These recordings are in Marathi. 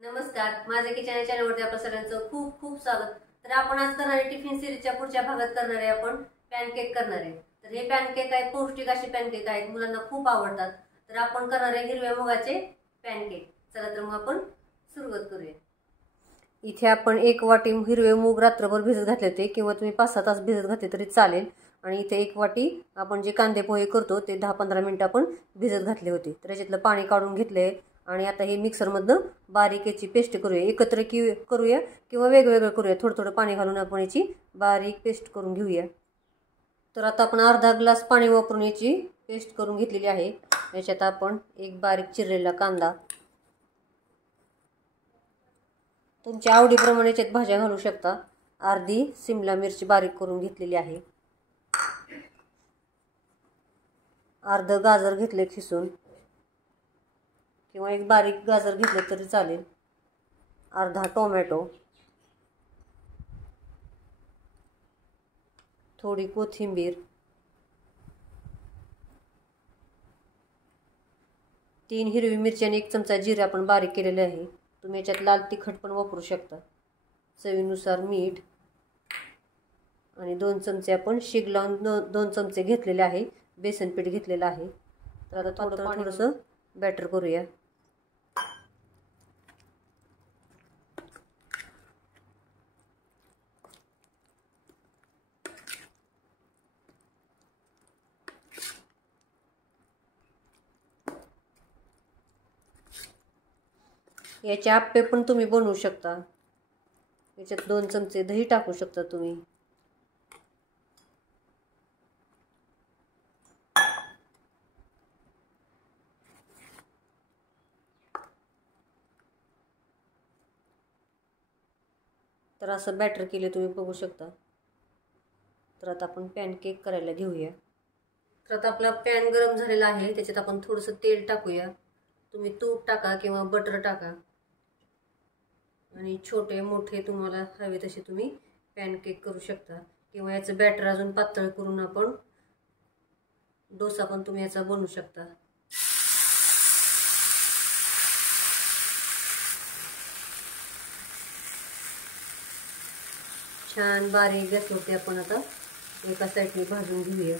नमस्कार, माझ्या किचन चॅनलवरती आपल्या सगळ्यांचं खूप खूप स्वागत। तर आपण आज करणार आहे टिफिन सिरीजच्या पुढच्या भागात करणार आहे आपण पॅनकेक करणार आहे। तर हे पॅनकेक आहेत, पौष्टिक असे पॅनकेक आहेत, मुलांना खूप आवडतात। तर आपण करणार आहे हिरव्या मुगाचे पॅनकेक। चला तर मग आपण सुरुवात करूया। इथे आपण 1 वाटी हिरवे मूग रात्रभर भिजत घातले होते किंवा तुम्ही 5-6 तास भिजत घातले तरी चालेल। आणि इथे 1 वाटी आपण जे कांदे पोहे करतो ते 10-15 मिनिट आपण भिजत घातले होते। तर याच्यातलं पाणी काढून घेतले आणि आता हे मिक्सर मधनं बारीक याची पेस्ट करूया। एकत्र करूया किंवा वेगवेगळं करूया, थोडं थोडं पाणी घालून आपण याची बारीक पेस्ट करून घेऊया। तर आता आपण अर्धा ग्लास पाणी वापरून याची पेस्ट करून घेतलेली आहे। याच्यात आपण एक बारीक चिरलेला कांदा, तुमच्या आवडीप्रमाणे याच्यात भाज्या घालू शकता, अर्धी शिमला मिरची बारीक करून घेतलेली आहे, अर्ध गाजर घेतले खिसून किंवा एक बारीक गाजर घेतले तरी चालेल, अर्धा टोमॅटो, थोडी कोथिंबीर, 3 हिरवी मिरची आणि 1 चमचा जिरे आपण बारीक केलेले आहे। तुम्ही याच्यात लाल तिखट पण वापरू शकता, चवीनुसार मीठ आणि 2 चमचे आपण शीग लावून 2 चमचे घेतलेले आहे, बेसन पीठ घेतलेलं आहे। तर आता थोडंसं बॅटर करूया। याचे आप्पे पण तुम्ही बनवू शकता। याच्यात 2 चमचे दही टाकू शकता तुम्ही। तर असं बॅटर केले तुम्ही बघू शकता। तर आता आपण पॅनकेक करायला घेऊया। तर आता आपला पॅन गरम झालेला आहे, त्याच्यात आपण थोडंसं तेल टाकूया। तुम्ही तूप टाका किंवा बटर टाका आणि छोटे मोठे तुम्हाला हवे तसे तुम्ही पॅनकेक करू शकता किंवा याचं बॅटर अजून पातळ करून आपण डोसा पण तुम्ही याचा बनवू शकता। छान बारीक गॅसवरती आपण आता एका साईडने भाजून घेऊया।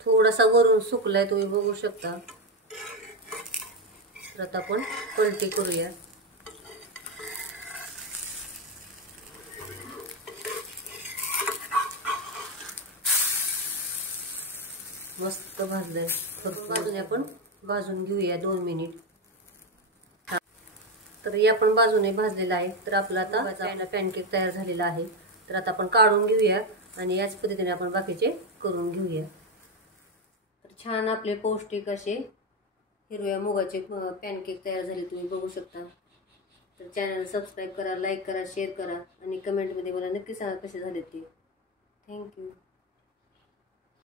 थोडासा वरून सुकलाय तुम्ही बघू शकता। तर आता आपण पलटी करूया। मस्त भाजलाय, बाजूने आपण भाजून घेऊया 2 मिनिट। तर या पण बाजूने भाजलेला आहे। तर आपला आता पॅनकेक तयार झालेला आहे। तर आता आपण काढून घेऊया आणि याच पद्धतीने आपण बाकीचे करून घेऊया। तर छान आपले पौष्टिक असे हिरव्या मुगाचे पॅनकेक तयार झाले, तुम्ही बघू शकता। तर चॅनल सबस्क्राईब करा, लाईक करा, शेअर करा आणि कमेंटमध्ये मला नक्की सांगा कसे झाले ते। थँक्यू।